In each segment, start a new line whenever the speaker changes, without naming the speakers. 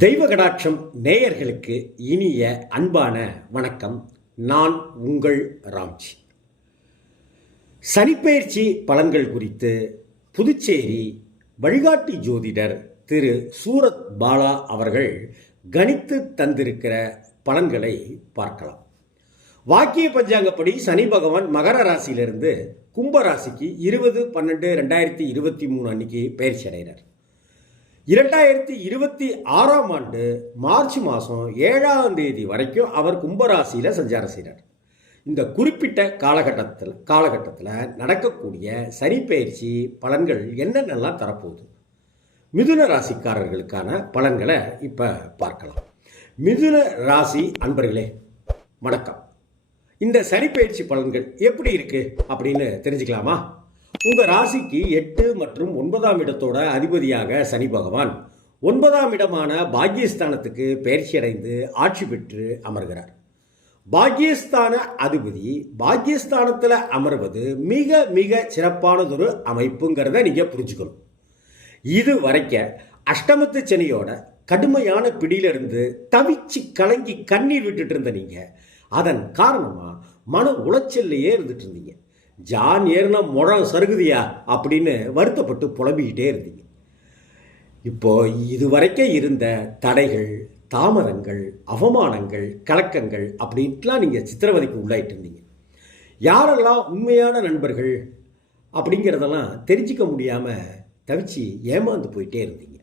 தெய்வ கடாட்சம் நேயர்களுக்கு இனிய அன்பான வணக்கம். நான் உங்கள் ராம்ஜி. சனிப்பெயர்ச்சி பலன்கள் குறித்து புதுச்சேரி வழிகாட்டி ஜோதிடர் திரு சூரத் பாலா அவர்கள் கணித்து தந்திருக்கிற பலன்களை பார்க்கலாம். வாக்கிய பஞ்சாங்கப்படி சனி பகவான் மகர ராசியிலிருந்து கும்ப ராசிக்கு இருபது பன்னெண்டு ரெண்டாயிரத்தி இருபத்தி மூணு அன்னைக்கு பயிற்சி அடைகிறார். இரண்டாயிரத்தி இருபத்தி ஆறாம் ஆண்டு மார்ச் மாதம் ஏழாம் தேதி வரைக்கும் அவர் கும்பராசியில் சஞ்சாரம் செய்கிறார் இந்த குறிப்பிட்ட காலகட்டத்தில் காலகட்டத்தில் நடக்கக்கூடிய சனி பயிற்சி பலன்கள் என்னென்னலாம் தரப்போகுது? மிதுன ராசிக்காரர்களுக்கான பலன்களை இப்போ பார்க்கலாம். மிதுன ராசி அன்பர்களே வணக்கம். இந்த சனிப்பெயர்ச்சி பலன்கள் எப்படி இருக்குது அப்படின்னு தெரிஞ்சுக்கலாமா? உங்க ராசிக்கு எட்டு மற்றும் ஒன்பதாம் இடத்தோட அதிபதியாக சனி பகவான். ஒன்பதாம் இடமான பாக்கியஸ்தானத்துக்கு பயிற்சி அடைந்து ஆட்சி பெற்று அமர்கிறார். பாக்கியஸ்தான அதிபதி பாக்கியஸ்தானத்தில் அமர்வது மிக மிக சிறப்பானதொரு அமைப்புங்கிறத நீங்கள் புரிஞ்சுக்கணும். இது வரைக்க அஷ்டமத்து சனியோட கடுமையான பிடியிலிருந்து தவிச்சு கலங்கி கண்ணீர் விட்டுட்டு இருந்த நீங்கள் அதன் காரணமாக மன உளைச்சல்லையே இருந்துட்டு இருந்தீங்க. ஜான் ஏறினா முழம் சருகுதியா? அப்படின்னு வருத்தப்பட்டு புலம்பிக்கிட்டே இருந்தீங்க. இப்போ இதுவரைக்கும் இருந்த தடைகள் தாமதங்கள் அவமானங்கள் கலக்கங்கள் அப்படின்ட்டுலாம் நீங்கள் சித்திரவதைக்கு உள்ளாயிட்டு இருந்தீங்க. யாரெல்லாம் உண்மையான நண்பர்கள் அப்படிங்கிறதெல்லாம் தெரிஞ்சிக்க முடியாமல் தவிச்சு ஏமாந்து போயிட்டே இருந்தீங்க.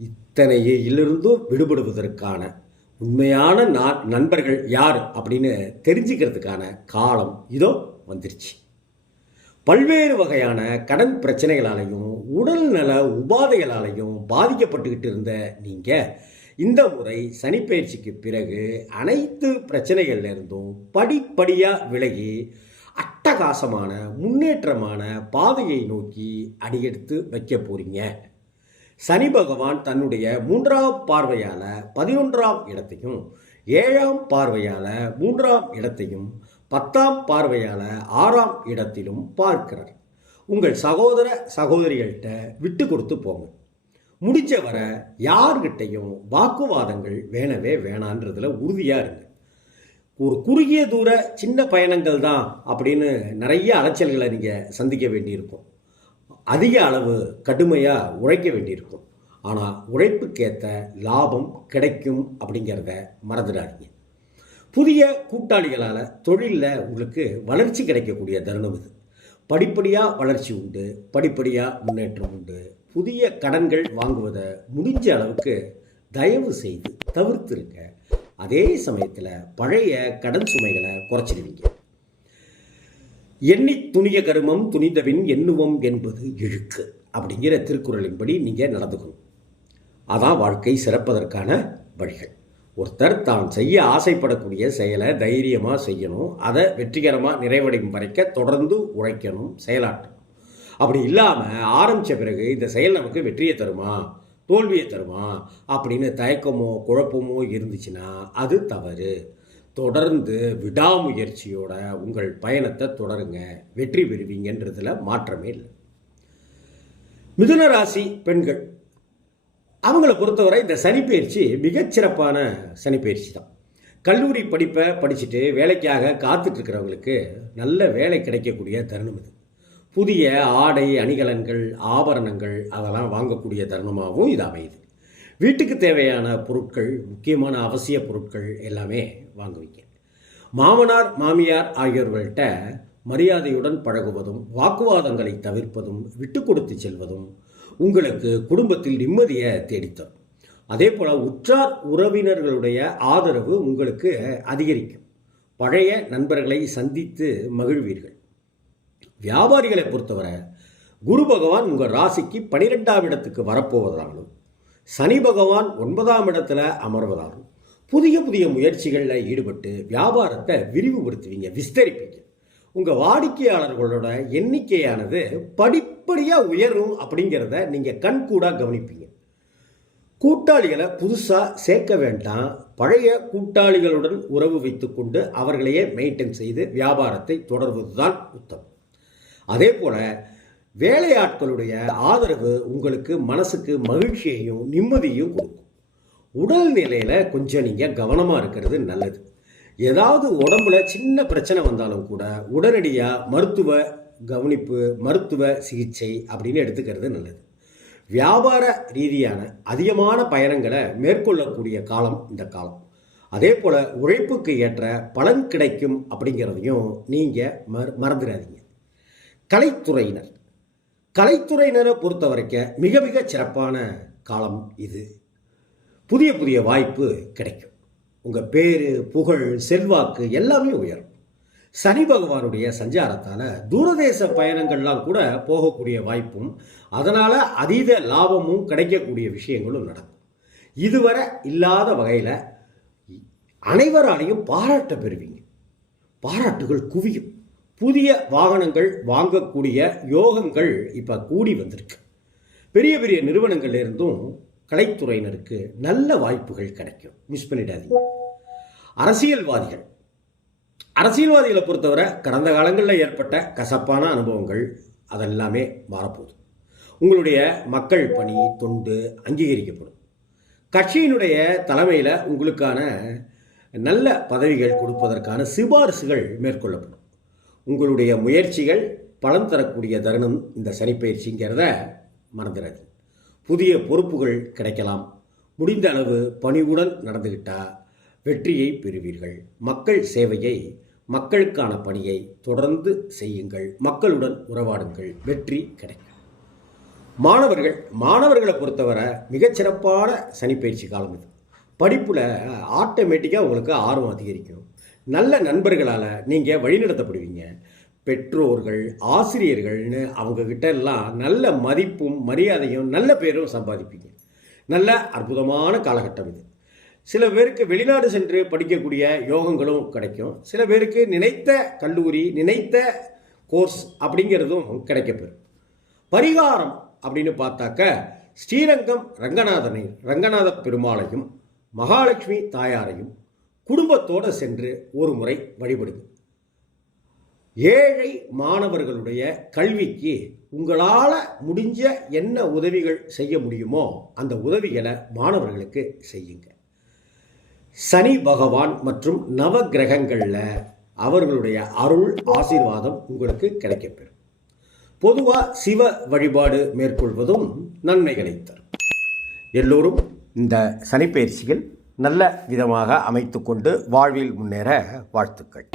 இத்தனையிலிருந்தும் விடுபடுவதற்கான உண்மையான நான் நண்பர்கள் யார் அப்படின்னு தெரிஞ்சுக்கிறதுக்கான காலம் இதோ வந்துருச்சு. பல்வேறு வகையான கடன் பிரச்சனைகளாலையும் உடல் நல உபாதைகளாலையும் பாதிக்கப்பட்டுக்கிட்டு இருந்த நீங்கள் இந்த முறை சனிப்பயிற்சிக்கு பிறகு அனைத்து பிரச்சனைகள்லேருந்தும் படிப்படியாக விலகி அட்டகாசமான முன்னேற்றமான பாதையை நோக்கி அடியெடுத்து வைக்க போறீங்க. சனி பகவான் தன்னுடைய மூன்றாம் பார்வையால் பதினொன்றாம் இடத்தையும் ஏழாம் பார்வையால் மூன்றாம் இடத்தையும் பத்தாம் பார்வையால் ஆறாம் இடத்திலும் பார்க்கிறார். உங்கள் சகோதர சகோதரிகள்கிட்ட விட்டு கொடுத்து போங்க. முடிஞ்ச யார்கிட்டையும் வாக்குவாதங்கள் வேணவே வேணான்றதுல உறுதியாக இருங்க. ஒரு குறுகிய தூர சின்ன பயணங்கள் தான் அப்படின்னு நிறைய அலைச்சல்களை நீங்கள் சந்திக்க வேண்டியிருக்கும். அதிக அளவு கடுமையாக உழைக்க வேண்டியிருக்கும். ஆனால் உழைப்புக்கேற்ற லாபம் கிடைக்கும் அப்படிங்கிறத மறந்துடாதீங்க. புதிய கூட்டாளிகளால் தொழிலில் உங்களுக்கு வளர்ச்சி கிடைக்கக்கூடிய தருணம் இது. படிப்படியாக வளர்ச்சி உண்டு படிப்படியாக முன்னேற்றம் உண்டு. புதிய கடன்கள் வாங்குவதை முடிஞ்ச அளவுக்கு தயவு செய்து தவிர்த்துருங்க. அதே சமயத்தில் பழைய கடன் சுமைகளை குறைச்சிடுவீங்க எண்ணி துணிய கருமம் துணிந்தவின் எண்ணுவம் என்பது இழுக்கு அப்படிங்கிற திருக்குறளின்படி நீங்கள் நடந்துக்கணும். அதான் வாழ்க்கை சிறப்பதற்கான வழிகள். ஒருத்தர் தான் செய்ய ஆசைப்படக்கூடிய செயலை தைரியமாக செய்யணும் அதை வெற்றிகரமாக நிறைவடையும் வரைக்க தொடர்ந்து உழைக்கணும் செயலாற்றணும் அப்படி இல்லாமல் ஆரம்பித்த பிறகு இந்த செயல் நமக்கு வெற்றியை தருமா தோல்வியை தருமா அப்படின்னு தயக்கமோ குழப்பமோ இருந்துச்சுன்னா அது தவறு. தொடர்ந்து விடாமுயற்சியோட உங்கள் பயணத்தை தொடருங்க. வெற்றி பெறுவீங்கன்றதுல மாற்றமே இல்லை. மிதுன ராசி பெண்கள் அவங்கள பொறுத்தவரை இந்த சனிப்பயிற்சி மிகச்சிறப்பான சனிப்பயிற்சி தான். கல்லூரி படிப்பை படிச்சுட்டு வேலைக்காக காத்துட்ருக்கிறவங்களுக்கு நல்ல வேலை கிடைக்கக்கூடிய தருணம் இது. புதிய ஆடை அணிகலன்கள் ஆபரணங்கள் அதெல்லாம் வாங்கக்கூடிய தருணமாகவும் இது அமையுது. வீட்டுக்கு தேவையான பொருட்கள் முக்கியமான அவசிய பொருட்கள் எல்லாமே வாங்குவீங்க மாமனார் மாமியார் ஆகியோர்கள்ட்ட மரியாதையுடன் பழகுவதும் வாக்குவாதங்களை தவிர்ப்பதும் விட்டு கொடுத்து செல்வதும் உங்களுக்கு குடும்பத்தில் நிம்மதியை தேடித்தரும். அதே போல் உற்றார் உறவினர்களுடைய ஆதரவு உங்களுக்கு அதிகரிக்கும். பழைய நண்பர்களை சந்தித்து மகிழ்வீர்கள். வியாபாரிகளை பொறுத்தவரை குரு பகவான் உங்கள் ராசிக்கு பனிரெண்டாம் இடத்துக்கு வரப்போவதாலும் சனி பகவான் ஒன்பதாம் இடத்துல அமர்வதாலும் புதிய புதிய முயற்சிகளில் ஈடுபட்டு வியாபாரத்தை விரிவுபடுத்துவீங்க விஸ்தரிப்பீங்க. உங்கள் வாடிக்கையாளர்களோட எண்ணிக்கையானது படிப்படியாக உயரும் அப்படிங்கிறத நீங்கள் கண்கூடாக கவனிப்பீங்க. கூட்டாளிகளை புதுசாக சேர்க்க வேண்டாம். பழைய கூட்டாளிகளுடன் உறவு வைத்துக்கொண்டு அவர்களையே மெயின்டைன் செய்து வியாபாரத்தை தொடர்வது தான் உத்தமம் அதே போல் வேலையாட்களுடைய ஆதரவு உங்களுக்கு மனசுக்கு மகிழ்ச்சியையும் நிம்மதியும் கொடுக்கும். உடல் நிலையில் கொஞ்சம் நீங்கள் கவனமாக இருக்கிறது நல்லது. ஏதாவது உடம்புல சின்ன பிரச்சனை வந்தாலும் கூட உடனடியாக மருத்துவ கவனிப்பு மருத்துவ சிகிச்சை அப்படின்னு எடுத்துக்கிறது நல்லது. வியாபார ரீதியான அதிகமான பயணங்களை மேற்கொள்ளக்கூடிய காலம் இந்த காலம். அதே போல் உழைப்புக்கு ஏற்ற பலன் கிடைக்கும் அப்படிங்கிறதையும் நீங்கள் மற மறந்துடாதீங்க. கலைத்துறையினர். கலைத்துறையினரை பொறுத்த வரைக்கும் மிக மிக சிறப்பான காலம் இது. புதிய புதிய வாய்ப்பு கிடைக்கும். உங்கள் பேர் புகழ் செல்வாக்கு எல்லாமே உயரும். சனி பகவானுடைய சஞ்சாரத்தால் தூரதேச பயணங்கள்லாம் கூட போகக்கூடிய வாய்ப்பும் அதனால் அதீத லாபமும் கிடைக்கக்கூடிய விஷயங்களும் நடக்கும். இதுவரை இல்லாத வகையில் அனைவராலையும் பாராட்ட பெறுவீங்க. பாராட்டுகள் குவியும். புதிய வாகனங்கள் வாங்கக்கூடிய யோகங்கள் இப்போ கூடி வந்திருக்கு. பெரிய பெரிய நிறுவனங்கள்லேருந்தும் கலைத்துறையினருக்கு நல்ல வாய்ப்புகள் கிடைக்கும். மிஸ் பண்ணிடாதீங்க. அரசியல்வாதிகள். அரசியல்வாதிகளை பொறுத்தவரை கடந்த காலங்களில் ஏற்பட்ட கசப்பான அனுபவங்கள் அதெல்லாமே மாறப்போகுது. உங்களுடைய மக்கள் பணி தொண்டு அங்கீகரிக்கப்படும். கட்சியினுடைய தலைமையில் உங்களுக்கான நல்ல பதவிகள் கொடுப்பதற்கான சிபாரிசுகள் மேற்கொள்ளப்படும். உங்களுடைய முயற்சிகள் பலன் தரக்கூடிய தருணம் இந்த சனிப்பயிற்சிங்கிறத மறந்துடாதீங்க. புதிய பொறுப்புகள் கிடைக்கலாம். முடிந்த அளவு பணிவுடன் நடந்துக்கிட்டால் வெற்றியை பெறுவீர்கள். மக்கள் சேவையை மக்களுக்கான பணியை தொடர்ந்து செய்யுங்கள். மக்களுடன் உறவாடுங்கள். வெற்றி கிடைக்கும். மாணவர்கள் மாணவர்களை பொறுத்தவரை மிகச்சிறப்பான சனிப்பயிற்சி காலம் இது. படிப்பில் ஆட்டோமேட்டிக்காக உங்களுக்கு ஆர்வம் அதிகரிக்கும். நல்ல நண்பர்களால் நீங்கள் வழிநடத்தப்படுவீங்க. பெற்றோர்கள் ஆசிரியர்கள்னு அவங்கக்கிட்ட எல்லாம் நல்ல மதிப்பும் மரியாதையும் நல்ல பேரும் சம்பாதிப்பீங்க. நல்ல அற்புதமான காலகட்டம் இது. சில பேருக்கு வெளிநாடு சென்று படிக்கக்கூடிய யோகங்களும் கிடைக்கும். சில பேருக்கு நினைத்த கல்லூரி நினைத்த கோர்ஸ் அப்படிங்கிறதும் கிடைக்கப்பெறும். பரிகாரம் அப்படின்னு பார்த்தாக்க ஸ்ரீரங்கம் ரங்கநாதனை ரங்கநாத பெருமாளையும் மகாலட்சுமி தாயாரையும் குடும்பத்தோடு சென்று ஒரு முறை வழிபடுங்க. ஏழை மாணவர்களுடைய கல்விக்கு உங்களால் முடிஞ்ச என்ன உதவிகள் செய்ய முடியுமோ அந்த உதவிகளை மாணவர்களுக்கு செய்யுங்க. சனி பகவான் மற்றும் நவ கிரகங்களில் அவர்களுடைய அருள் ஆசீர்வாதம் உங்களுக்கு கிடைக்கப்பெறும். பொதுவாக சிவ வழிபாடு மேற்கொள்வதும் நன்மைகளை தரும். எல்லோரும் இந்த சனிப்பயிற்சிகள் நல்ல விதமாக அமைத்துக்கொண்டு வாழ்வில் முன்னேற வாழ்த்துக்கள்.